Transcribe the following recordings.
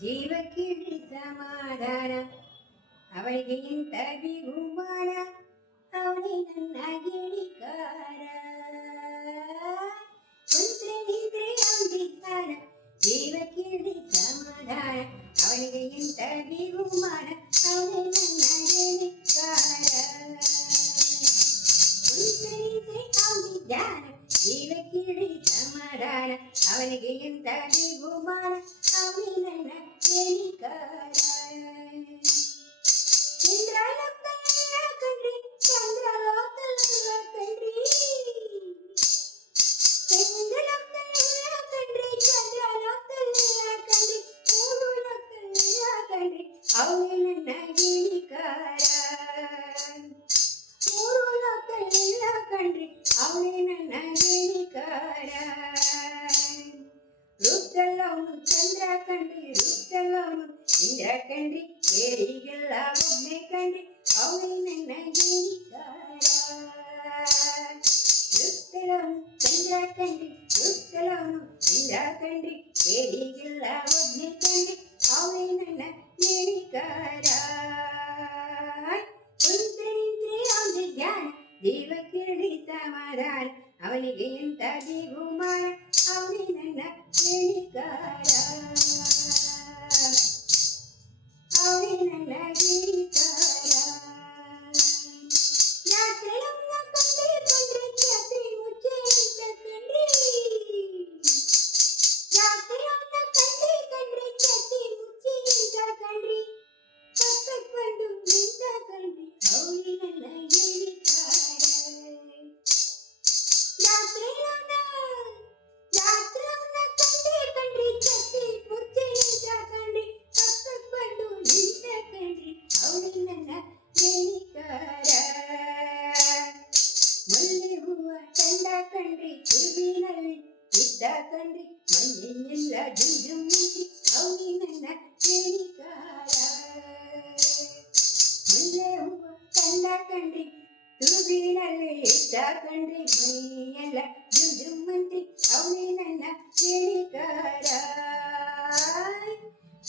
ஜீவக்கிழி சமாதான அவளின் தவி குமார அவனின் அகிழிக்கார அவனுக்கு என் தகி குமார அவனுக்கு என் தகி குமார அவனுக்கு 一个。ಇರ ಕಂಡ್ರಿ ಕೇರಿಗೆಲ್ಲ ಒಮ್ಮೆ ಕಂಡ್ರಿ ಅವೇ ನನ್ನ ಗೇಣಿಕಾರು ಚಂದ್ರ ಕಂಡ್ರಿ ಉತ್ತಲವನು ಇರ ಕಂಡ್ರಿ ಕೇರಿಗೆಲ್ಲ ಒಮ್ಮೆ ಕಂಡ್ರಿ ಅವೇ ನನ್ನ ಗೇಣಿಕಾರ ಜೀವ ಕಿರಣಿ ಸಮಾಧಾನ ಅವನಿಗೆ ಎಂತ ಬಿಗುಮಾನ தண்டி மண்ணில் அடிஞ்சும் நீ அவங்க கண்ணா கண்டி துருவி நல்லா கண்டி மையல ஜிஞ்சும் மண்டி அவங்க நல்லா கேணிக்காரா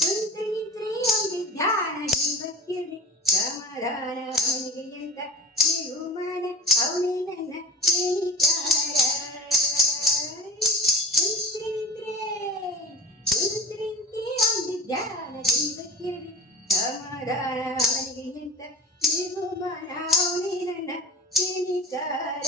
சுந்தரி அவங்க தியான ஜீவத்தில் சமரான ಕಿರಿ ಸಮಾಡಾವನಿಗೆ ನಿಂತ ನೀನು ಮನಾವನಿ ನನ್ನ ಕಿನಿಕಾರ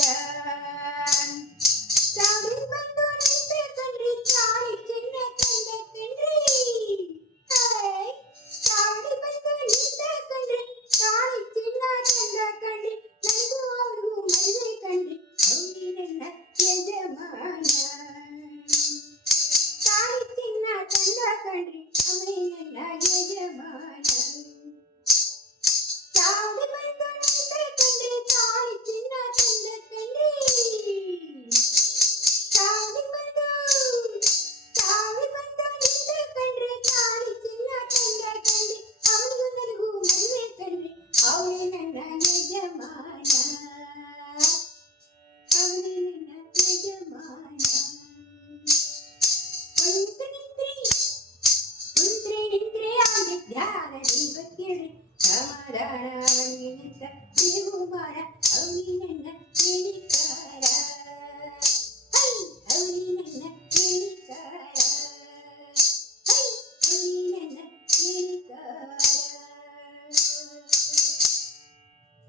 你不骂呀，好你娘！